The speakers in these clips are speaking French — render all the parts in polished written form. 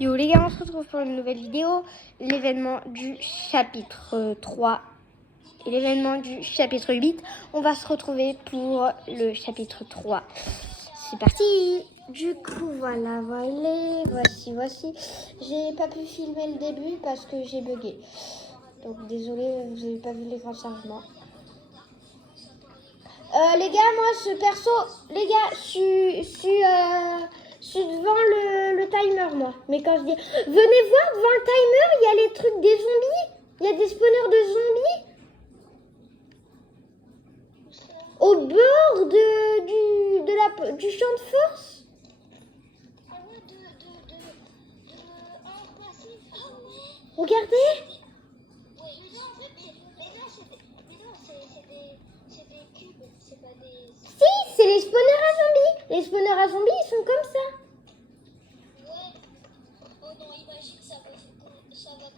Yo les gars, on se retrouve pour une nouvelle vidéo, l'événement du chapitre 3 et l'événement du chapitre 8. On va se retrouver pour le chapitre 3. C'est parti. Du coup, voilà. Voici. J'ai pas pu filmer le début parce que j'ai bugué. Donc désolé, vous avez pas vu l'écran de chargement. Les gars, moi ce perso, les gars, je suis devant le timer moi. Mais quand je dis, venez voir devant le timer, il y a les trucs des zombies. Il y a des spawners de zombies. Au bord du champ de force. Regardez. Si, c'est les spawners à zombies. Les spawners à zombies, ils sont comme ça. Ouais. Oh non, imagine, ça va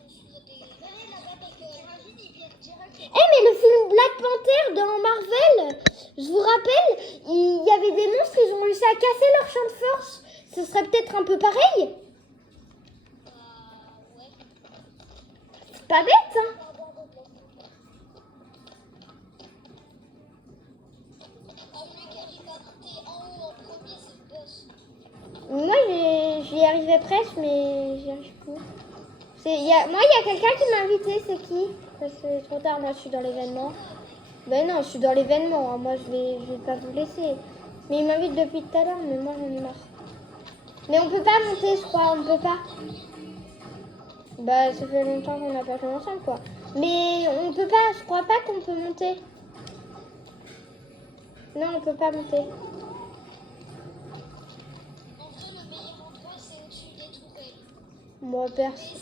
construire des... Venez là-bas parce que imagine, ils viennent direct... Mais le film Black Panther dans Marvel, je vous rappelle, il y avait des monstres, ils ont réussi à casser leur champ de force. Ce serait peut-être un peu pareil. Ouais. C'est pas bête, hein. Moi, j'y arrivais presque, mais j'y arrive plus. Moi, il y a quelqu'un qui m'a invité, c'est qui? Parce que c'est trop tard, moi, je suis dans l'événement. Ben non, je suis dans l'événement, hein. Moi, je vais pas vous laisser. Mais il m'invite depuis tout à l'heure, mais moi, j'en ai marre. Mais on peut pas monter, je crois, on peut pas. Bah, ça fait longtemps qu'on n'a pas joué ensemble, quoi. Mais on peut pas, je crois pas qu'on peut monter. Non, on peut pas monter. Moi, perso.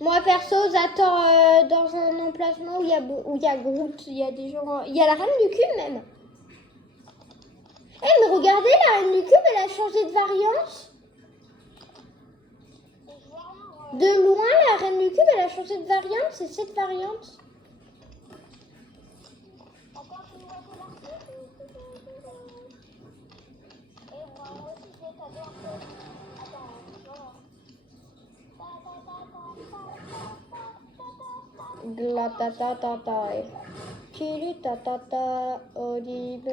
Moi, perso, j'attends dans un emplacement où il y a Groot, il y a des gens... Il y a la reine du cube, même. Mais regardez, la reine du cube, elle a changé de variante. De loin, la reine du cube, elle a changé de variante. C'est cette variante. Glatatatata. Chilitatata. Olive.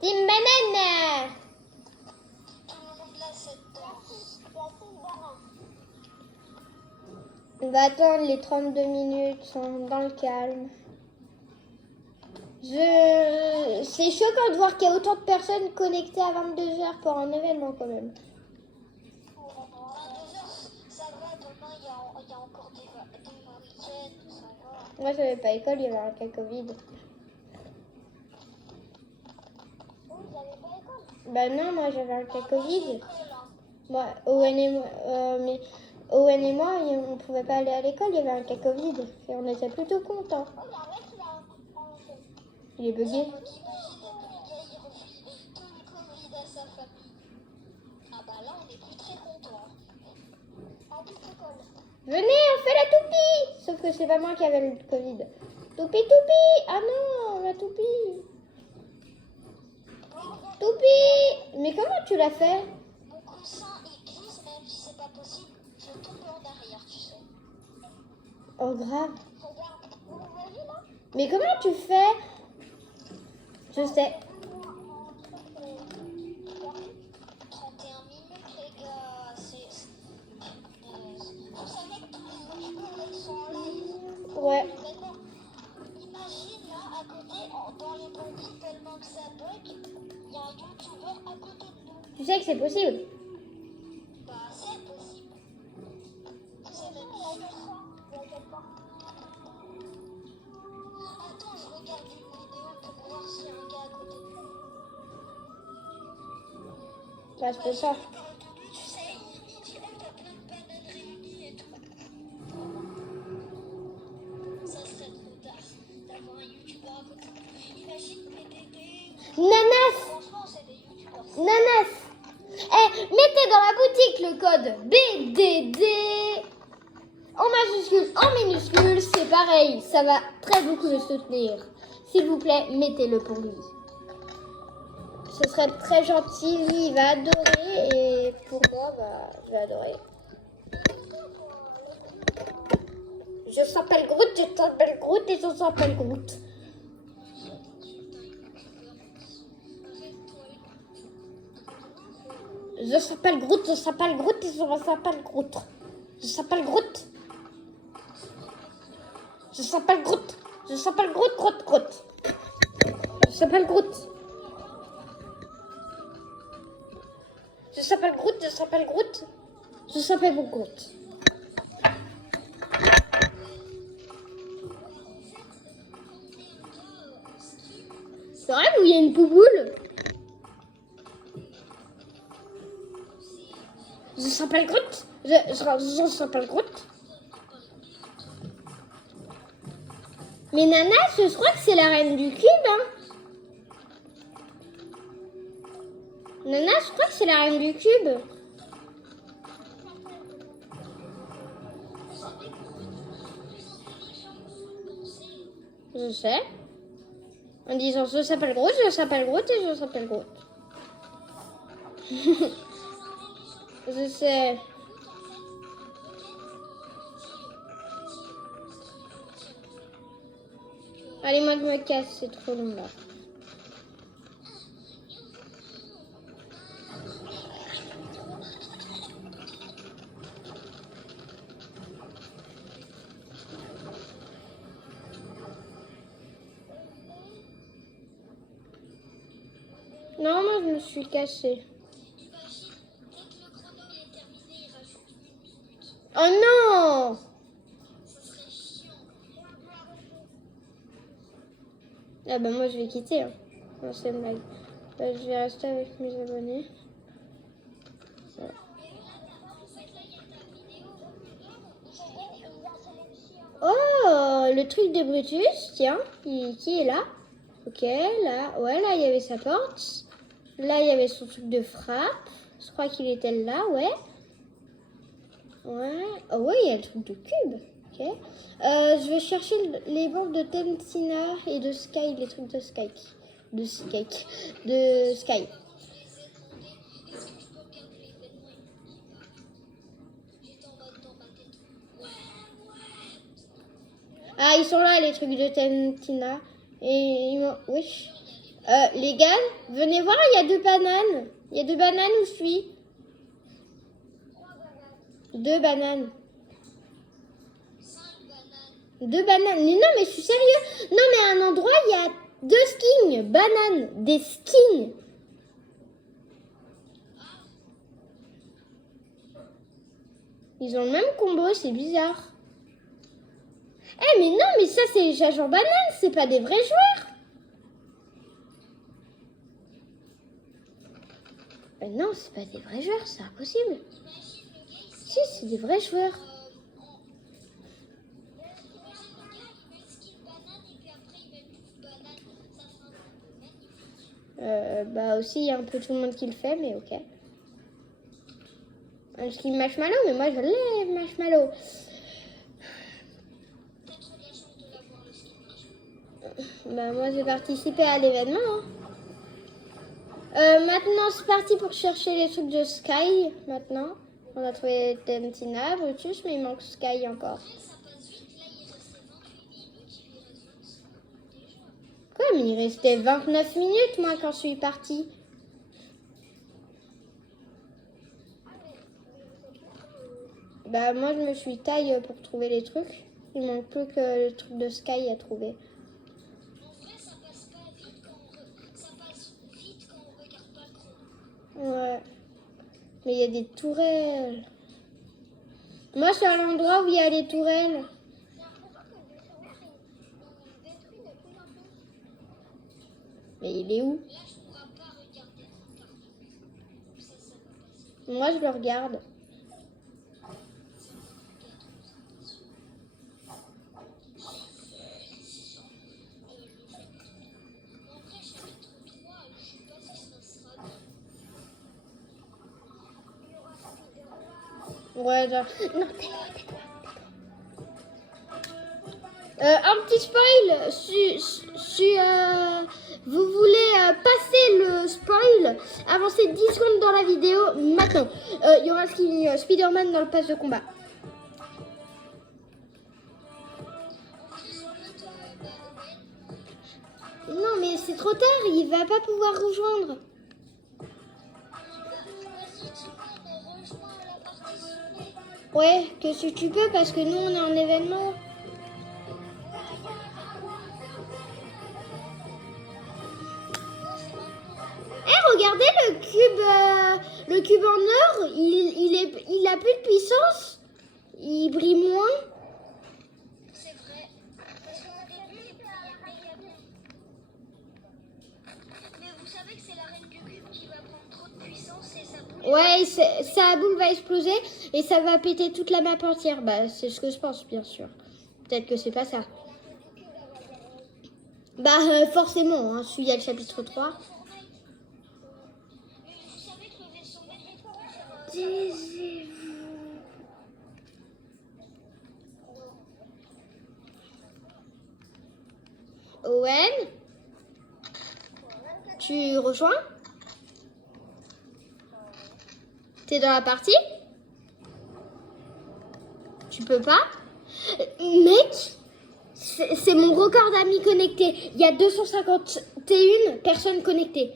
Team banane. On va attendre les 32 minutes dans le calme. C'est choquant de voir qu'il y a autant de personnes connectées à 22h pour un événement quand même. 22h, ça va, demain il y a encore des week-ends, ça va. Moi j'avais pas école, il y avait un cas Covid. Vous n'avez pas école? Bah non, moi j'avais un cas Covid. École, hein. Moi, Owen et moi, on pouvait pas aller à l'école, il y avait un cas Covid. Et on était plutôt contents. Oh, il y a un mec qui l'a... Il est bugué. Imagine, le gars, il refile tout le Covid à sa famille. Ah bah là, on est plus très contents. En toute école. Venez, on fait la toupie. Sauf que c'est pas moi qui avais le Covid. Toupie. Ah non, la toupie. Toupie. Mais comment tu l'as fait? Mon coussin, il glisse, même si c'est pas possible. Je tombe en arrière, tu sais. Oh grave. Regarde, vous voyez là? Mais comment tu fais? Je sais. 31 minutes, les gars. Vous savez que tous les youtubeurs ils sont en live. Ouais. Maintenant, imagine là à côté, dans les bombes, tellement que ça bug, il y a un youtubeur à côté de nous. Tu sais que c'est possible. Bah, c'est possible. C'est même sûr. Attends, je regarde une vidéo pour voir s'il y a un gars à côté de nous. Bah, je peux pas. Tu sais, il dit oh, t'as plein de bananes réunies et tout. Ça serait trop tard d'avoir un youtubeur à côté de nous. Imagine PDD. Nanas. Franchement, c'est des youtubeurs. Nanas. Mettez dans la boutique le code BDD. En majuscule, en minuscule, c'est pareil. Ça va très beaucoup le soutenir. S'il vous plaît, mettez-le pour lui. Ce serait très gentil. Lui, il va adorer. Et pour moi, bah, je vais adorer. Je s'appelle Groot, je s'appelle Groot et je s'appelle Groot. Je s'appelle Groot, je s'appelle Groot et je s'appelle Groot. Je s'appelle Groot. Je s'appelle Groot. Je s'appelle Groot, Groot, Groot. Je s'appelle Groot. Je s'appelle Groot, je s'appelle Groot. Je s'appelle Groot. C'est vrai où il y a une pouboule? Je s'appelle Groot. Je s'appelle Groot. Mais Nana, je crois que c'est la reine du cube, hein. Nana, je crois que c'est la reine du cube. Je sais. En disant je s'appelle Groot, je s'appelle Groot et je s'appelle Groot. Je sais. Allez, moi je me casse, c'est trop long là. Non, moi je me suis cassée. Oh non! Ah bah moi je vais quitter. Hein. Non, c'est une blague. Je vais rester avec mes abonnés. Voilà. Oh, le truc de Brutus, tiens, qui est là? Ok, là, ouais, là il y avait sa porte. Là il y avait son truc de frappe. Je crois qu'il était là, ouais. Ouais, oh ouais, il y a le truc de cube. Ok. Je vais chercher les bandes de Tentina et de Sky, les trucs de Sky. De Sky. Ah, ils sont là, les trucs de Tentina. Et ils m'ont... Wesh. Les gars, venez voir, il y a 2 bananes. Il y a 2 bananes où je suis. 2 bananes. 2 bananes. Mais non, mais je suis sérieux. Non, mais à un endroit, il y a 2 skins. Bananes. Des skins. Ils ont le même combo, c'est bizarre. Eh, mais non, mais ça, c'est les agents bananes. C'est pas des vrais joueurs. Non, c'est pas des vrais joueurs, c'est impossible. Si, c'est des vrais joueurs. Bah aussi, il y a un peu tout le monde qui le fait, mais ok. Un skin marshmallow, mais moi je l'ai, marshmallow. Bah moi j'ai participé à l'événement. Hein. Maintenant c'est parti pour chercher les trucs de Sky. Maintenant, on a trouvé Tentina, Brutus, mais il manque Sky encore. Quoi, mais il restait 29 minutes moi quand je suis partie. Bah moi je me suis taille pour trouver les trucs. Il manque plus que le truc de Sky à trouver. Ouais. Mais il y a des tourelles. Moi je suis à l'endroit où il y a les tourelles. Mais il est où? Moi je le regarde. Ouais, genre... Non, tais-toi. Un petit spoil, vous voulez passer le spoil, avancez 10 secondes dans la vidéo maintenant. Il y aura skin Spider-Man dans le pass de combat. Non mais c'est trop tard, il va pas pouvoir rejoindre. Ouais, que si tu peux parce que nous on est en événement. Regardez le cube en or, il a plus de puissance, il brille moins. C'est vrai. Parce qu'au début, il y avait... Mais vous savez que c'est la reine du cube qui va prendre trop de puissance et sa boule... Ouais, sa boule va exploser et ça va péter toute la map entière. Bah, c'est ce que je pense, bien sûr. Peut-être que c'est pas ça. Bah, forcément, hein, celui-là, le chapitre 3. Owen, tu rejoins? T'es dans la partie? Tu peux pas? Mec, c'est mon record d'amis connectés. Il y a 251 personnes connectées.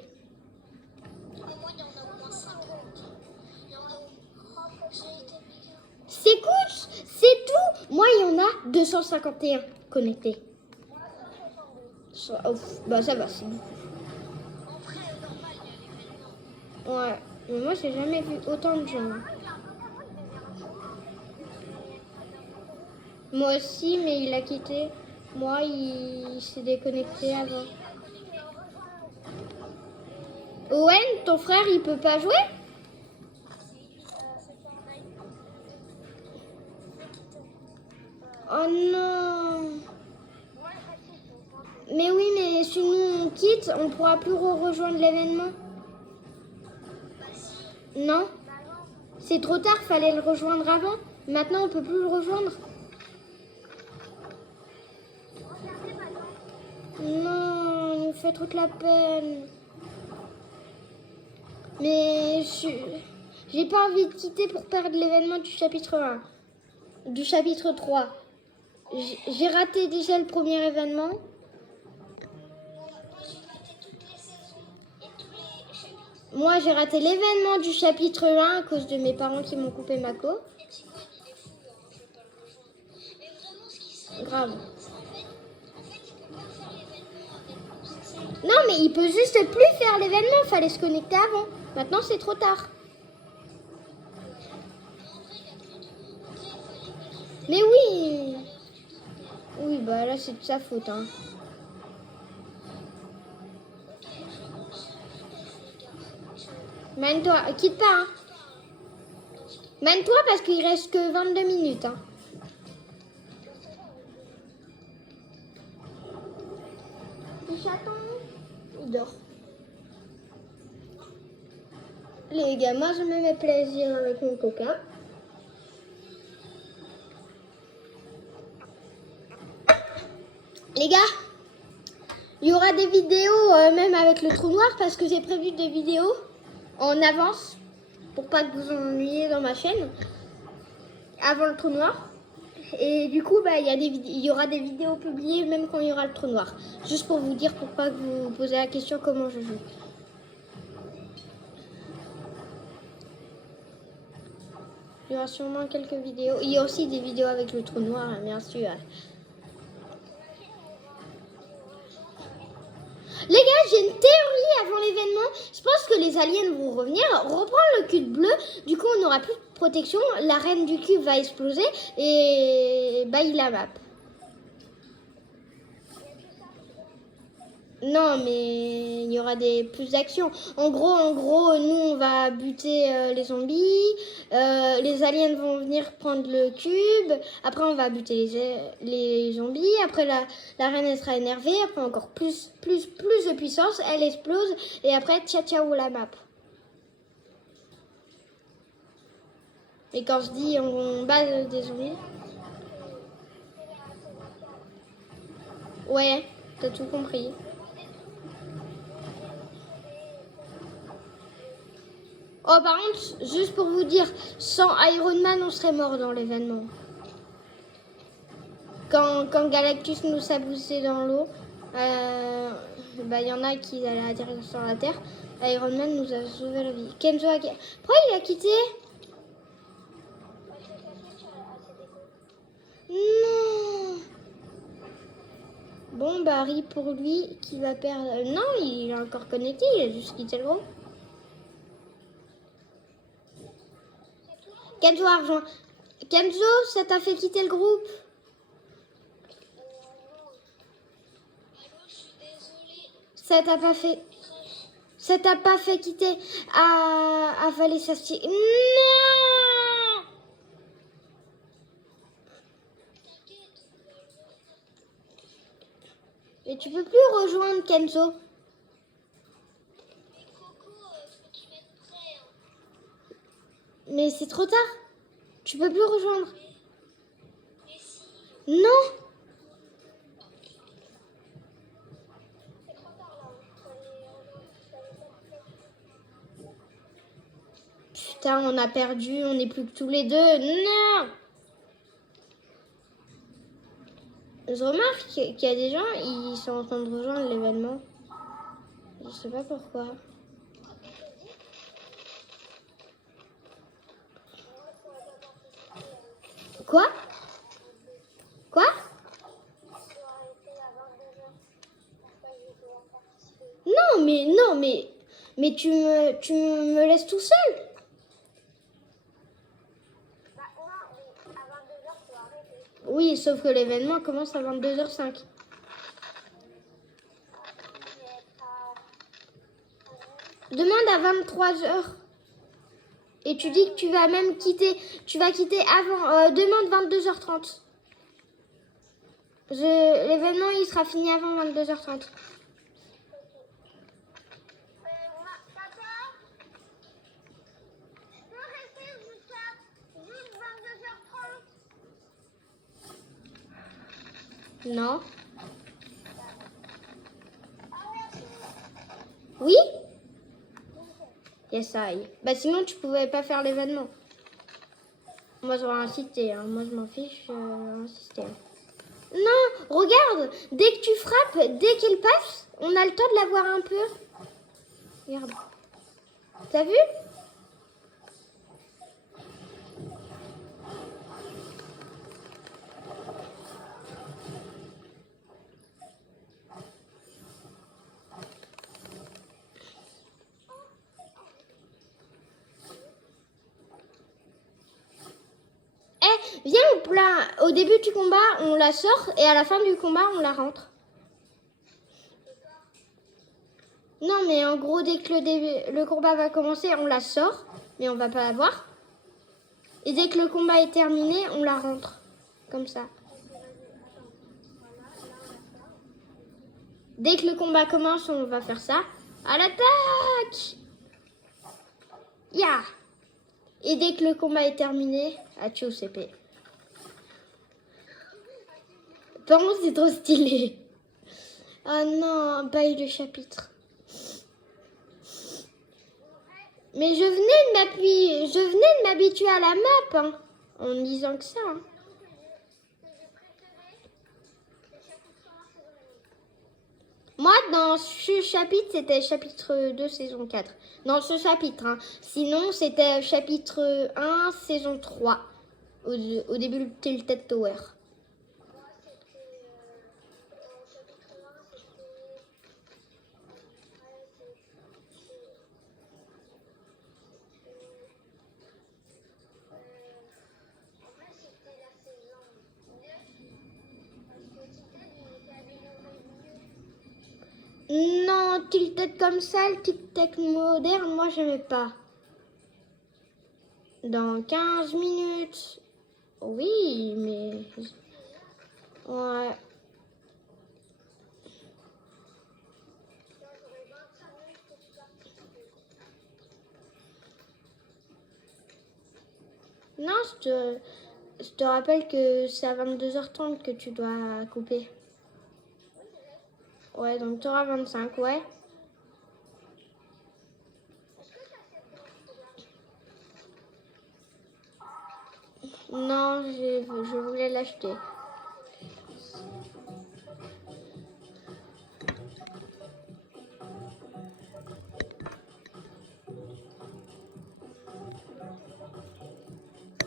C'est cool, c'est tout. Moi, il y en a 251 connectés. Bah ça va, c'est beaucoup. Ouais, mais moi, j'ai jamais vu autant de gens. Moi aussi, mais il a quitté. Moi, il s'est déconnecté avant. Owen, ton frère, il peut pas jouer? Oh non. Mais oui, mais si nous on quitte, on pourra plus rejoindre l'événement. Non? C'est trop tard, fallait le rejoindre avant. Maintenant, on peut plus le rejoindre. Non, il me fait trop de la peine. Mais j'ai pas envie de quitter pour perdre l'événement du chapitre 1. Du chapitre 3. J'ai raté déjà le premier événement. Moi, j'ai raté l'événement du chapitre 1 à cause de mes parents qui m'ont coupé ma co. Grave. Non, mais il peut juste plus faire l'événement. Il fallait se connecter avant. Maintenant, c'est trop tard. Mais oui. Oui, bah là, c'est de sa faute. Hein. Mène-toi. Quitte pas. Hein. Mène-toi parce qu'il reste que 22 minutes. Hein. Le chaton, il dort. Les gars, moi, je me mets plaisir avec mon coca. Les gars, il y aura des vidéos même avec le trou noir parce que j'ai prévu des vidéos en avance pour pas que vous ennuyiez dans ma chaîne avant le trou noir. Et du coup, bah, il y aura des vidéos publiées même quand il y aura le trou noir. Juste pour vous dire, pour pas que vous vous posez la question comment je joue. Il y aura sûrement quelques vidéos. Il y a aussi des vidéos avec le trou noir, hein, bien sûr. Les gars, j'ai une théorie avant l'événement. Je pense que les aliens vont revenir, reprendre le cube bleu. Du coup, on n'aura plus de protection. La reine du cube va exploser et bah il la map. Non, mais il y aura plus d'actions. En gros, nous, on va buter les zombies. Les aliens vont venir prendre le cube. Après, on va buter les zombies. Après, la reine, elle sera énervée. Après, encore plus de puissance. Elle explose. Et après, ciao la map. Et quand je dis on bat des zombies... Ouais, t'as tout compris. Oh, par contre, juste pour vous dire, sans Iron Man, on serait mort dans l'événement. Quand Galactus nous a poussé dans l'eau, y en a qui allaient atterrir sur la Terre. Iron Man nous a sauvé la vie. Kenzo a... Pourquoi il a quitté? Non. Bon, Barry pour lui qui va perdre... Non, il est encore connecté, il a juste quitté le groupe. Kenzo a rejoint. Kenzo, ça t'a fait quitter le groupe? Ça t'a pas fait... Ça t'a pas fait quitter à Valley Safety. Non! Et tu peux plus rejoindre Kenzo. Mais c'est trop tard. Tu peux plus rejoindre. Non. Putain, on a perdu. On n'est plus que tous les deux. Non. Je remarque qu'il y a des gens, ils sont en train de rejoindre l'événement. Je sais pas pourquoi. Quoi? Quoi? Mais tu me laisses tout seul. Oui, sauf que l'événement commence à 22h05. Demande à 23h. Et tu dis que tu vas même quitter. Tu vas quitter avant. Demande 22h30. L'événement, il sera fini avant 22h30. Non. Oui? Yes, I. Bah sinon tu pouvais pas faire l'événement. Moi j'aurais insisté, hein. Moi je m'en fiche, j'aurais insisté. Non, regarde, dès que tu frappes, dès qu'il passe, on a le temps de la voir un peu. Regarde. T'as vu? Viens au début du combat, on la sort et à la fin du combat, on la rentre. Non, mais en gros, dès que le combat va commencer, on la sort, mais on va pas la voir. Et dès que le combat est terminé, on la rentre. Comme ça. Dès que le combat commence, on va faire ça. À l'attaque! Ya! Et dès que le combat est terminé, à tu au CP. Par contre, c'est trop stylé. Ah non, bail de chapitre. Mais je venais de m'habituer à la map, hein, en disant que ça. Hein. Moi, dans ce chapitre, c'était chapitre 2, saison 4. Dans ce chapitre, hein. Sinon, c'était chapitre 1, saison 3. Au début, le Tilted Tower. Non, Tilted comme ça, le tic-tac moderne, moi, j'aimais pas. Dans 15 minutes. Oui, mais... Ouais. Non, je te rappelle que c'est à 22h30 que tu dois couper. Ouais, donc tu auras 25, ouais. Non, je voulais l'acheter.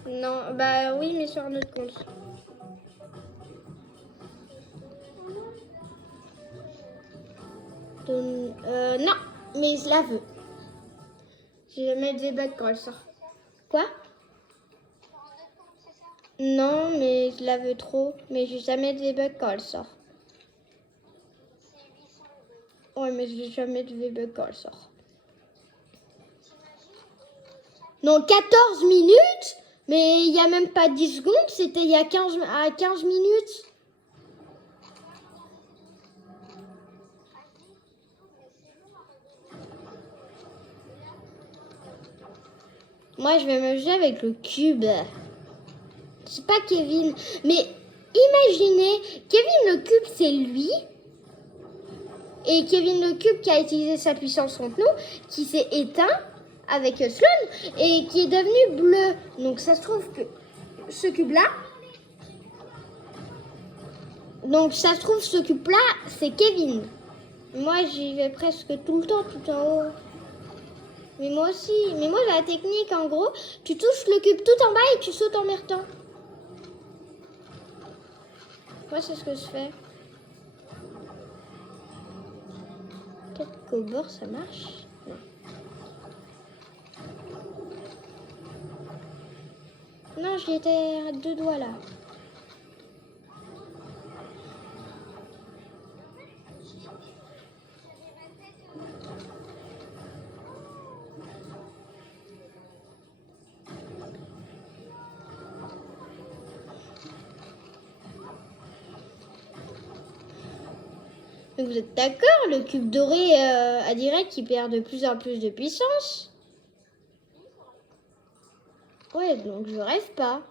Non, bah oui, mais sur notre compte. Non, mais je la veux. Je vais mettre des bugs quand elle sort. Quoi? Non, mais je la veux trop. Mais je vais jamais des bugs quand elle sort. Ouais, mais je vais jamais de V-Bucks quand elle sort. Non, 14 minutes? Mais il n'y a même pas 10 secondes, c'était il y a 15 minutes. Moi, je vais me jouer avec le cube. C'est pas Kevin. Mais imaginez, Kevin le cube, c'est lui. Et Kevin le cube qui a utilisé sa puissance contre nous, qui s'est éteint avec Sloan et qui est devenu bleu. Donc ça se trouve que ce cube-là... Donc ça se trouve, ce cube-là, c'est Kevin. Moi, j'y vais presque tout le temps, tout en haut. Mais moi aussi. Mais moi, la technique, en gros, tu touches le cube tout en bas et tu sautes en même temps. Moi, c'est ce que je fais. Peut-être qu'au bord, ça marche. Non, j'y étais à 2 doigts, là. Mais vous êtes d'accord, le cube doré, à direct, qui perd de plus en plus de puissance. Ouais, donc je rêve pas.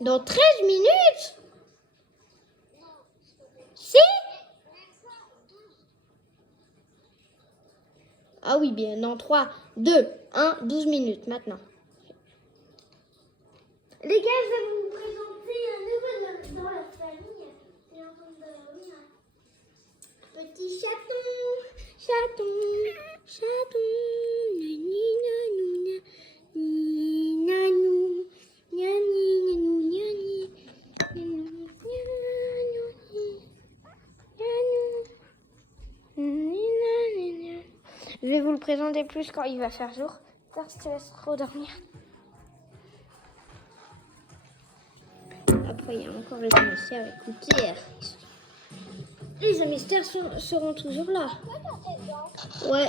Dans 13 minutes? Si? Ah oui, bien, dans 3, 2, 1, 12 minutes maintenant. Les gars, je vais vous présenter un nouveau dans la famille. C'est en train de dormir. Petit chaton, chaton, chaton, nani, nanou, nani, nanou, nani, nanou, nani, nanou, nanou, nanou. Je vais vous le présenter plus quand il va faire jour. Parce que je te laisse trop dormir. Après, il y a encore les hamsters et Cookie. Les hamsters seront toujours là. Ouais.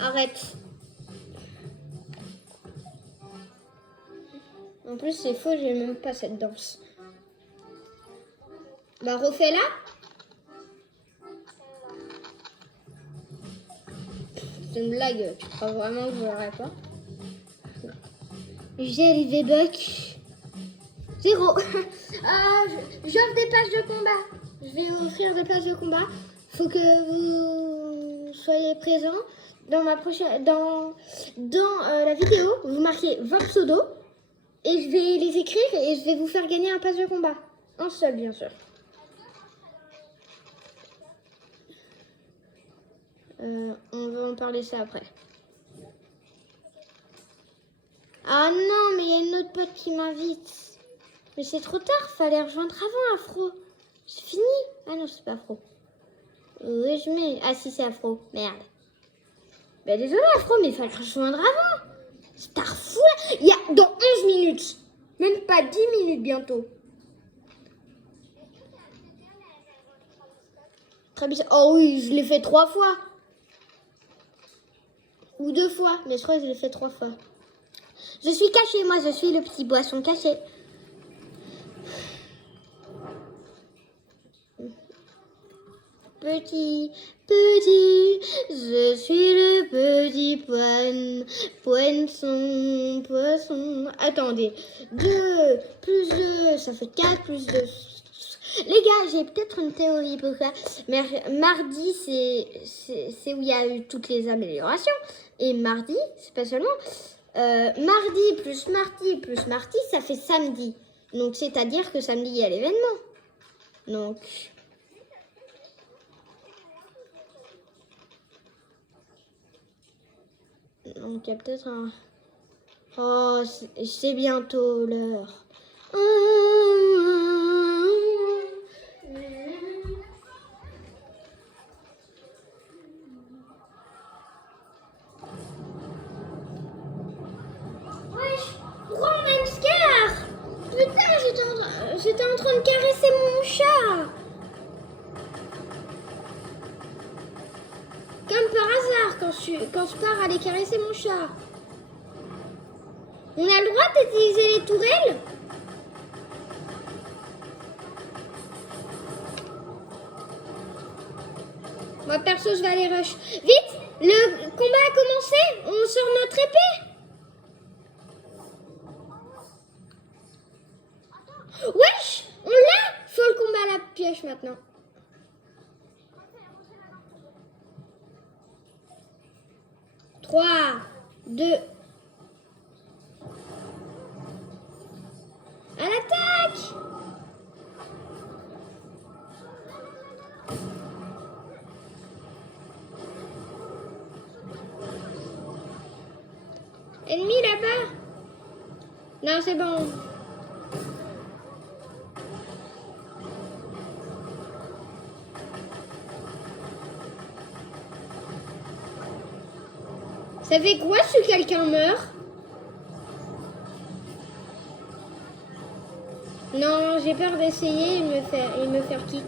Arrête. En plus, c'est faux, j'ai même pas cette danse. Bah, refais-la. C'est une blague. Tu crois vraiment que je l'aurais pas? J'ai les V-Bucks. 0. J'offre des pages de combat. Je vais offrir des pages de combat. Faut que vous soyez présents dans ma prochaine, dans la vidéo. Vous marquez votre pseudo et je vais les écrire et je vais vous faire gagner un passe de combat. Un seul, bien sûr. On va en parler ça après. Ah non, mais il y a une autre pote qui m'invite. Mais c'est trop tard, fallait rejoindre avant Afro. C'est fini. Ah non, c'est pas Afro. Oui, je mets. Ah si, c'est Afro. Merde. Ben désolé Afro, mais il fallait rejoindre avant. C'est tard fou là. Il y a dans 11 minutes. Même pas 10 minutes bientôt. Très bien. Oh oui, je l'ai fait 3 fois. Ou 2 fois. Mais je crois que je l'ai fait 3 fois. Je suis caché, moi je suis le petit boisson caché. Petit, je suis le petit poisson. Attendez, 2 plus 2, ça fait 4 plus 2, Les gars, j'ai peut-être une théorie pour ça. Mardi, c'est où il y a eu toutes les améliorations. Et mardi, c'est pas seulement. Mardi plus mardi, ça fait samedi. Donc, c'est-à-dire que samedi, il y a l'événement. Donc, il y a peut-être un... Oh, c'est bientôt l'heure. Pourquoi on a une scar? Putain, j'étais en train de caresser mon chat. Comme par hasard, quand je pars aller caresser mon chat. On a le droit d'utiliser les tourelles? Moi, perso, je vais aller rush. Vite, le combat a commencé. On sort notre épée. Wesh, on l'a. Faut le combat à la pioche maintenant. Trois, 2. À l'attaque! Ennemi là-bas? Non, c'est bon. Ça fait quoi si quelqu'un meurt? Non, j'ai peur d'essayer et me faire kick.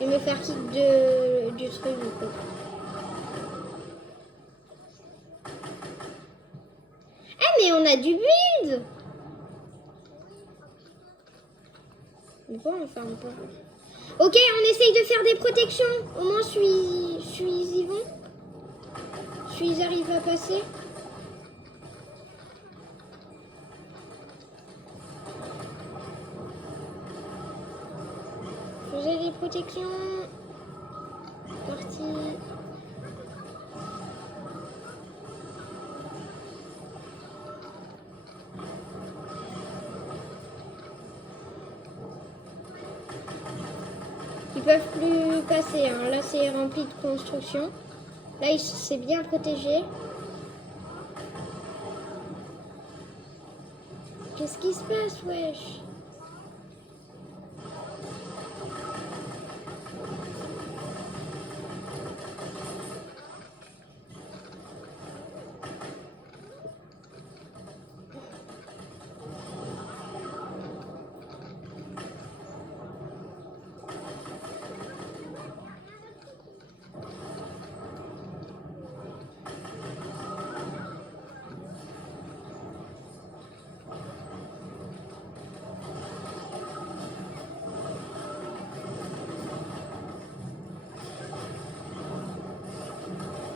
Et me faire kick du truc du coup. Ah mais on a du build! Mais quoi on ferme pas? Ok, on essaye de faire des protections. Au moins suis-y bon. Suis-y arrive à passer. Faisais des protections. Parti. Ils peuvent plus passer. Hein. Là, c'est rempli de construction. Là, c'est bien protégé. Qu'est-ce qui se passe, wesh?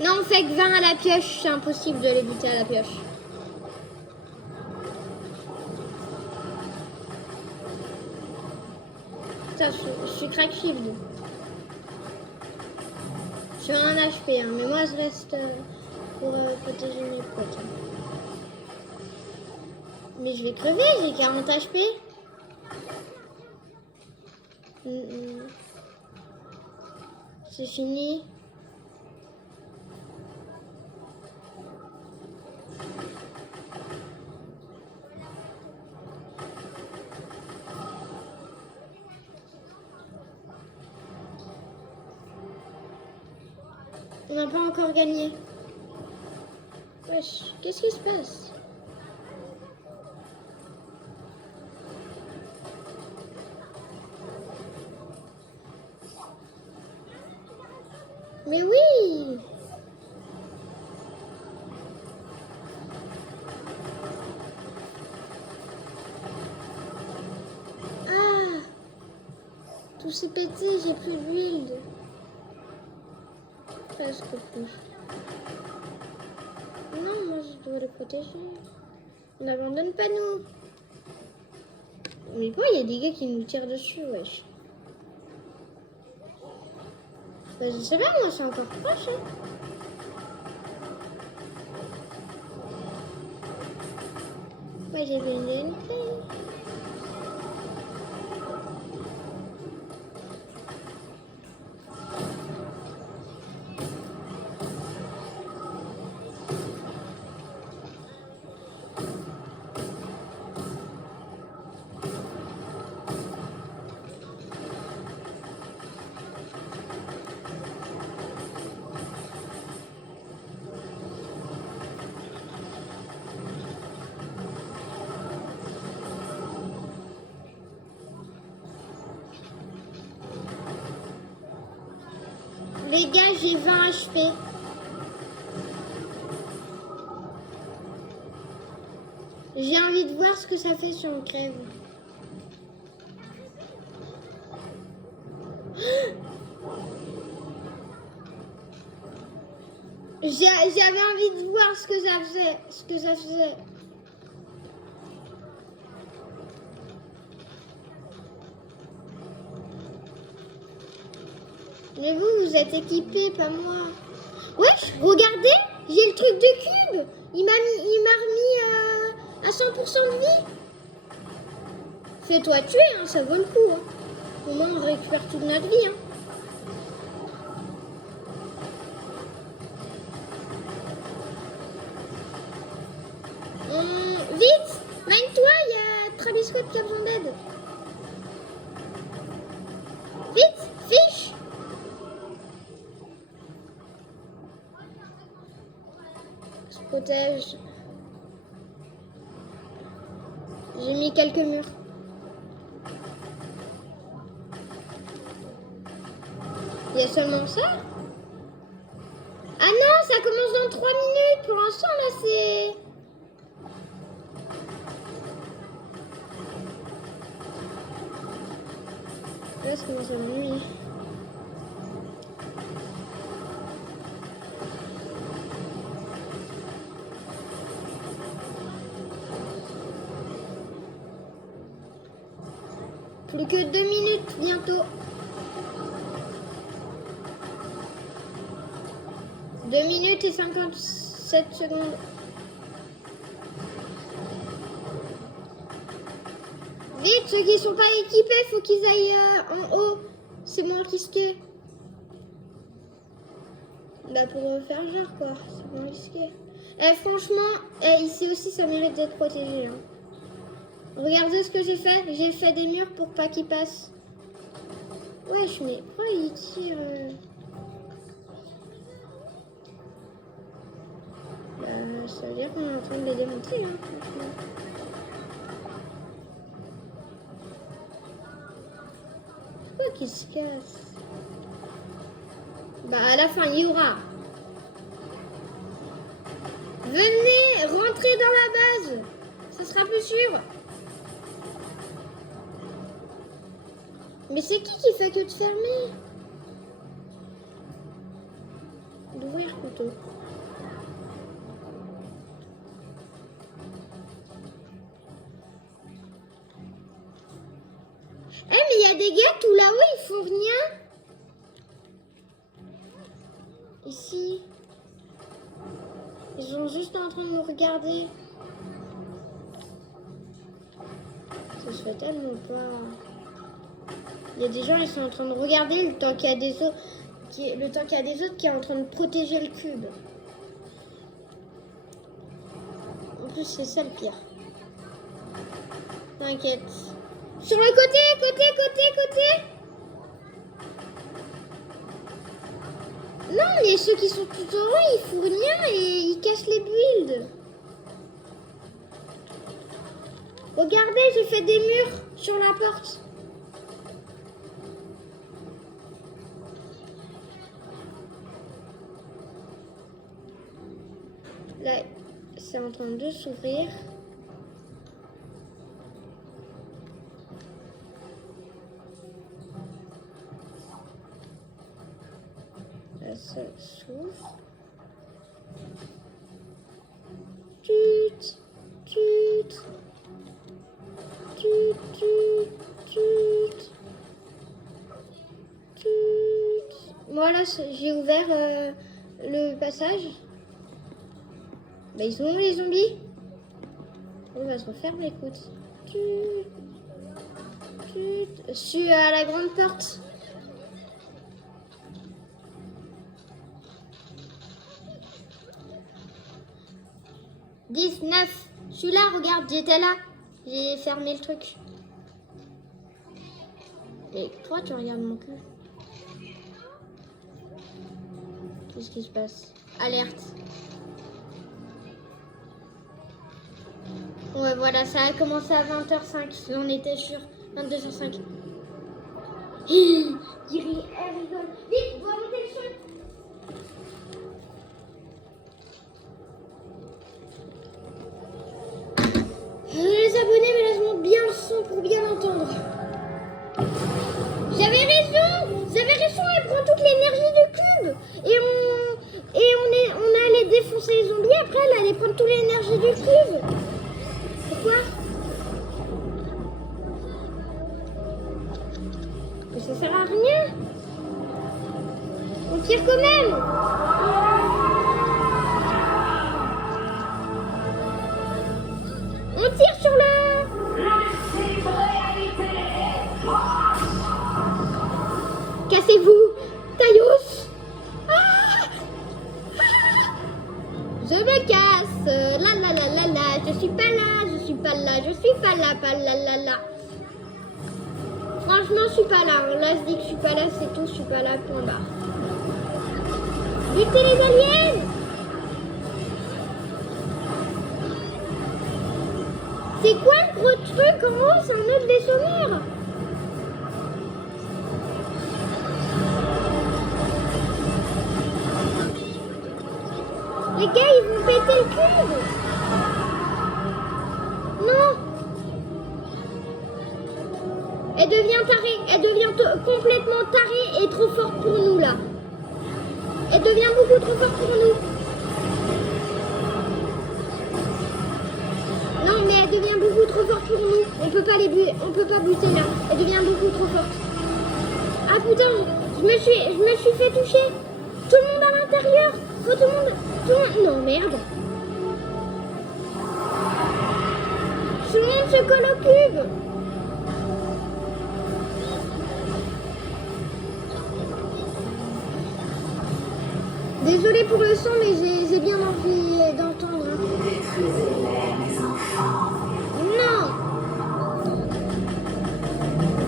Non, on fait que 20 à la pioche, c'est impossible de les buter à la pioche. Putain, je suis crack shield. Sur un HP, hein, mais moi je reste pour protéger mes potes. Mais je vais crever, j'ai 40 HP. C'est fini. On n'a pas encore gagné. Wesh, qu'est-ce qui se passe? Mais oui! Ah! Tout s'est pété, j'ai plus d'huile. Presque plus. Non, moi je dois le protéger. On n'abandonne pas nous. Mais pourquoi il y a des gars qui nous tirent dessus, wesh? Bah, je sais pas, moi, c'est encore proche, hein. Moi, j'ai vu une fille. Les gars, j'ai 20 HP. J'ai envie de voir ce que ça fait si on crève. J'avais envie de voir ce que ça faisait. Mais vous êtes équipés, pas moi. Wesh, regardez, j'ai le truc de cube. Il m'a remis à 100% de vie. Fais-toi tuer, hein, ça vaut le coup. Hein. Au moins, on récupère toute notre vie. Hein. Vite, mine-toi, il y a Travis Scott qui a besoin d'aide. Vite, fiche. Se protège. J'ai mis quelques murs. Il y a seulement ça? Ah non, ça commence dans 3 minutes. Pour l'instant, là, c'est... Là, ça commence à m'ennuyer. Plus que 2 minutes bientôt. 2 minutes et 57 secondes. Vite, ceux qui sont pas équipés, faut qu'ils aillent en haut. C'est moins risqué. Bah pour faire genre quoi, c'est moins risqué. Franchement, ici aussi ça mérite d'être protégé. Hein. Regardez ce que j'ai fait. J'ai fait des murs pour pas qu'ils passent. Wesh, mais pourquoi ils tirent ça veut dire qu'on est en train de les démonter, hein, franchement. Pourquoi qu'ils se cassent? Bah à la fin, il y aura. Venez, rentrez dans la base. Ça sera plus sûr. Mais c'est qui fait que de fermer? D'ouvrir plutôt. Eh mais il y a des gars tout là-haut, ils font rien. Ici. Ils sont juste en train de nous regarder. Ça se fait tellement pas. Il y a des gens, ils sont en train de regarder le temps qu'il y a des autres, qui est en train de protéger le cube. En plus, c'est ça le pire. T'inquiète. Sur le côté. Non, mais ceux qui sont tout en haut, ils font rien et ils cassent les builds. Regardez, j'ai fait des murs sur la porte. Là, c'est en train de s'ouvrir. Là, ça s'ouvre. Tut, tut, tut, tut. Voilà, j'ai ouvert le passage. Bah, ils sont où les zombies? On va se refermer, écoute. Je suis à la grande porte. « 19. Je suis là, regarde, j'étais là. J'ai fermé le truc. Et toi, tu regardes mon cul. Qu'est-ce qui se passe? Alerte. Ouais, voilà, ça a commencé à 20h05. J'en étais sûre. 22h05. Elle rigole. Vite, dois monter le son. Les abonnés, mais là je monte bien le son pour bien l'entendre. J'avais raison, elle prend toute l'énergie du cube. On allait défoncer les zombies, après elle allait prendre toute l'énergie du cube. Pourquoi? Mais ça sert à rien. On tire quand même. On tire sur le... Cassez-vous, Taïos. Je me casse. La la la la la. Je suis pas là, je suis pas là, je suis pas là, pas là la la. Franchement, je suis pas là. Là, je dis que je suis pas là, c'est tout. Je suis pas là, point barre. Butez les aliens. C'est quoi le gros truc en haut? C'est un autre vaisseau mère. Les gars, ils vont péter le cube. Non. Elle devient tarée. Elle devient complètement tarée et trop forte pour nous, là. Elle devient beaucoup trop forte pour nous. Non, mais elle devient beaucoup trop forte pour nous. On peut pas buter là. Elle devient beaucoup trop forte. Ah putain, je me suis fait toucher. Tout le monde à l'intérieur. Oh, tout le monde. Non, merde. Tout le monde se colle au cube. Désolée pour le son, mais j'ai bien envie d'entendre. Non.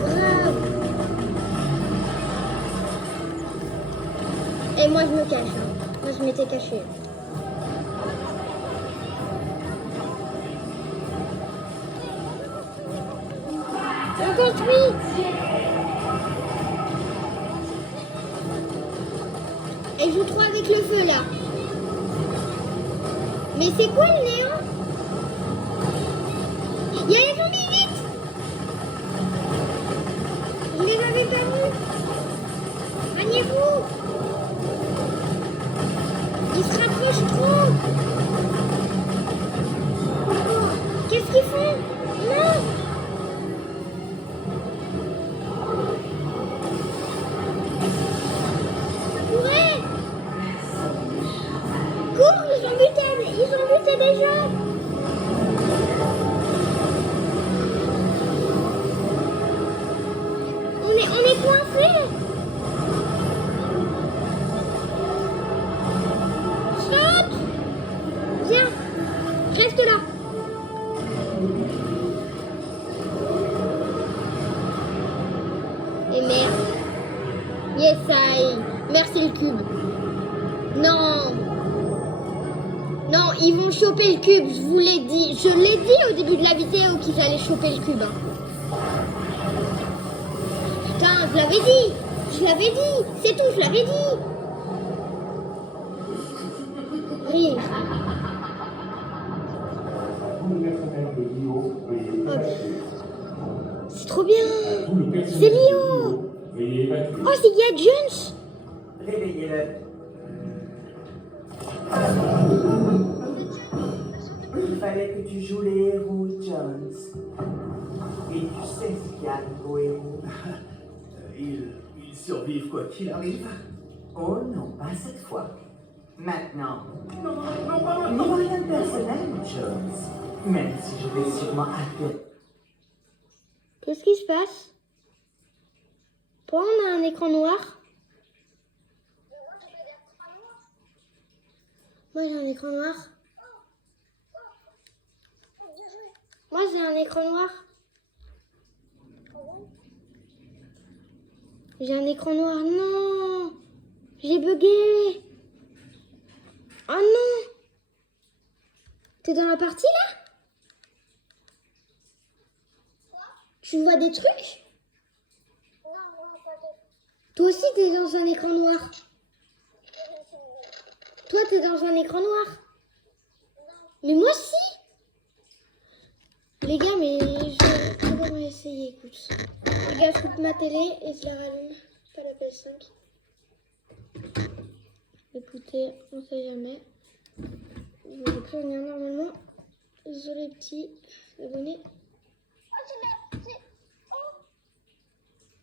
Grave. Et moi, je me cache. Moi, je m'étais cachée. On construit. Elle joue trop avec le feu là. Mais c'est quoi le néant? Il y a les zombies, vite! Je les avais pas vus. Maniez-vous. Ils se rapprochent trop. Oh, qu'est-ce qu'ils font? Non! Déjà. On est coincés. Saute. Viens. Reste là. Et merde. Yes, I. Merci le cube. Non. Non, ils vont choper le cube, je vous l'ai dit. Je l'ai dit au début de la vidéo qu'ils allaient choper le cube. Putain, je l'avais dit. Je l'avais dit. C'est tout, je l'avais dit. Oui. C'est trop bien. C'est Lio. Oh, c'est Guy Jones. Réveillez-le. Il fallait que tu joues les héros, Jones. Et tu sais ce qu'il y a aux héros. Ils survivent quoi qu'il arrive. Oh non, pas cette fois. Maintenant. Il n'y a rien de personnel, Jones. Même si je vais sûrement appeler. Qu'est-ce qui se passe? Pourquoi on a un écran noir? Moi j'ai un écran noir. Moi j'ai un écran noir. J'ai un écran noir. Non! J'ai bugué! Oh non! T'es dans la partie là? Tu vois des trucs? Toi aussi t'es dans un écran noir. Toi t'es dans un écran noir. Mais moi aussi! Les gars, mais je vais quand même essayer, écoute. Les gars, je coupe ma télé et je la rallume. Pas la PS5. Écoutez, on sait jamais. Je vais prévenir normalement. Désolé petits abonnés.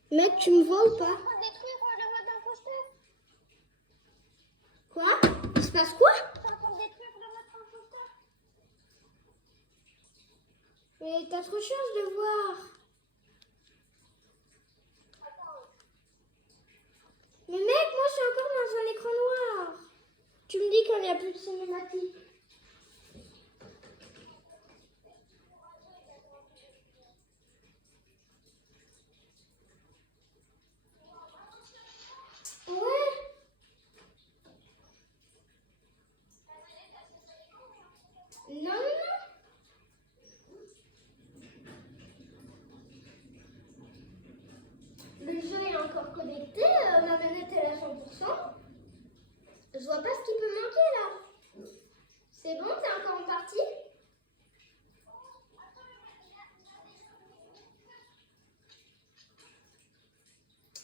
Mec, tu me vois ou pas? Quoi? Il se passe quoi? Mais t'as trop chance de voir. Mais mec, moi je suis encore dans un écran noir. Tu me dis qu'il n'y a plus de cinématique. Ouais. Non, non. Le jeu est encore connecté, ma manette elle est à 100%. Je vois pas ce qui peut manquer là. C'est bon, t'es encore en partie?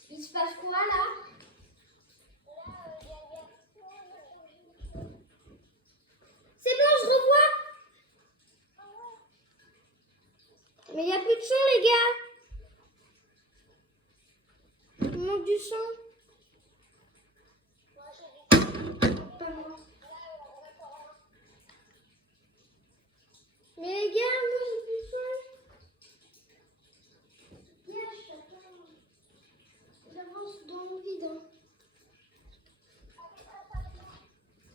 Il se passe quoi là? C'est bon, je revois. Mais il n'y a plus de son les gars. Il manque du son. Pas moi. Mais les gars, moi j'ai plus de son. Yes, j'avance dans le vide. Hein.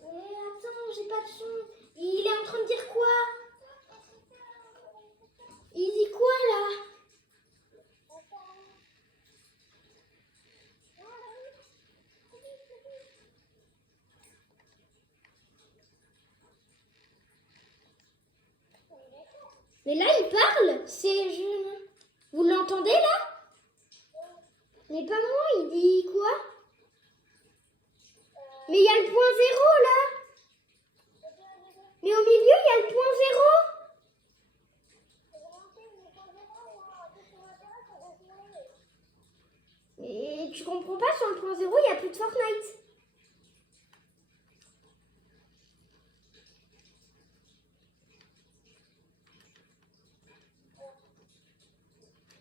Mais attends, j'ai pas de son. Il est en train de dire quoi? Il dit quoi là? Mais là, il parle. C'est je. Vous l'entendez là? Mais pas moi, il dit quoi? Mais il y a le point zéro là. Mais au milieu, il y a le point zéro. Mais tu comprends pas, sur le point zéro, il n'y a plus de Fortnite.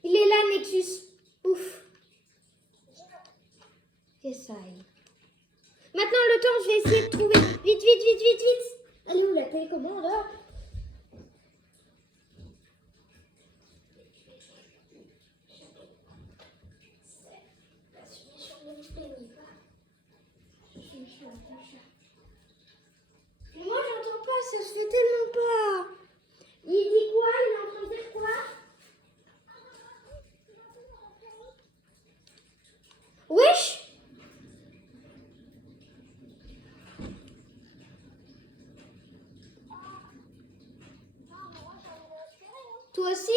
Il est là, Nexus. Ouf. Essaye. Maintenant, le temps, je vais essayer de trouver. Vite, vite, vite, vite, vite. Elle est où la télécommande là? Mais moi, j'entends pas, ça se fait tellement pas. Il dit quoi? Il est en train de dire quoi? Wesh! Toi aussi,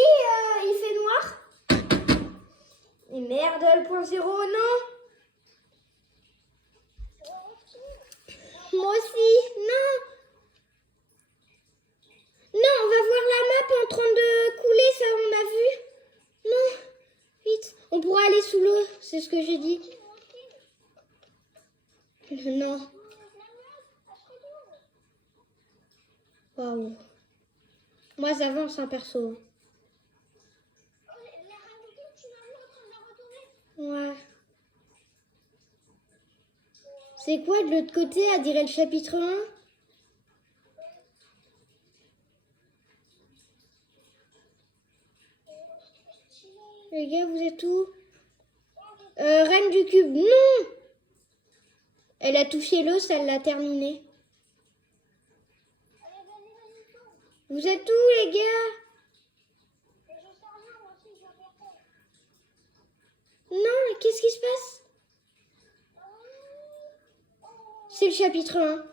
il fait noir? Et merde, le point zéro, non? Moi aussi, non. Non, on va voir la map en train de couler, ça on a vu. Non, vite, on pourra aller sous l'eau, c'est ce que j'ai dit. Non. Waouh. Moi, j'avance un perso. Ouais. C'est quoi de l'autre côté, à dire le chapitre 1? Les gars, vous êtes où? Reine du cube, non! Elle a touché l'os, elle l'a terminé. Vous êtes où, les gars? Non, qu'est-ce qui se passe? C'est le chapitre 1.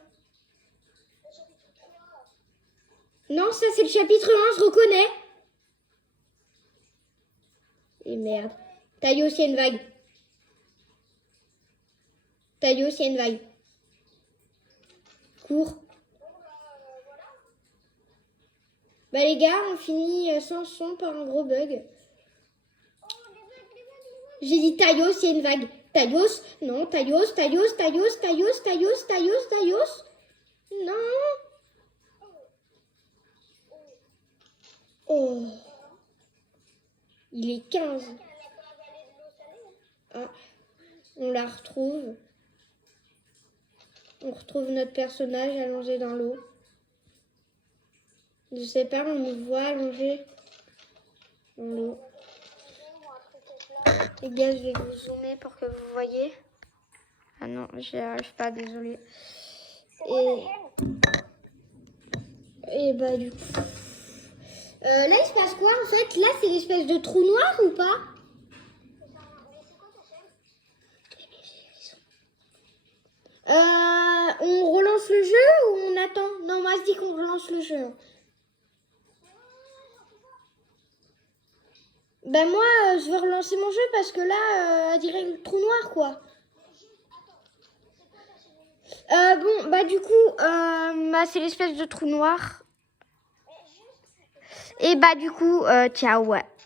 Non, ça c'est le chapitre 1, je reconnais. Et merde. Taillot, c'est une vague. Taillot, c'est une vague. Cours. Bah les gars, on finit sans son par un gros bug. J'ai dit Taillot, c'est une vague. Taillos, non, Taillos. Non. Oh. Il est 15. Ah. On la retrouve. On retrouve notre personnage allongé dans l'eau. Je sais pas, on nous voit allongé dans l'eau. Les gars, je vais vous zoomer pour que vous voyez. Ah non, j'y arrive pas, désolé. Et bah du coup... là, il se passe quoi en fait? Là, c'est l'espèce de trou noir ou pas? On relance le jeu ou on attend? Non, moi je dis qu'on relance le jeu. Ben moi, je veux relancer mon jeu parce que là, on dirait le trou noir quoi. Bon, bah du coup, bah, c'est l'espèce de trou noir. Et bah du coup, ciao, ouais.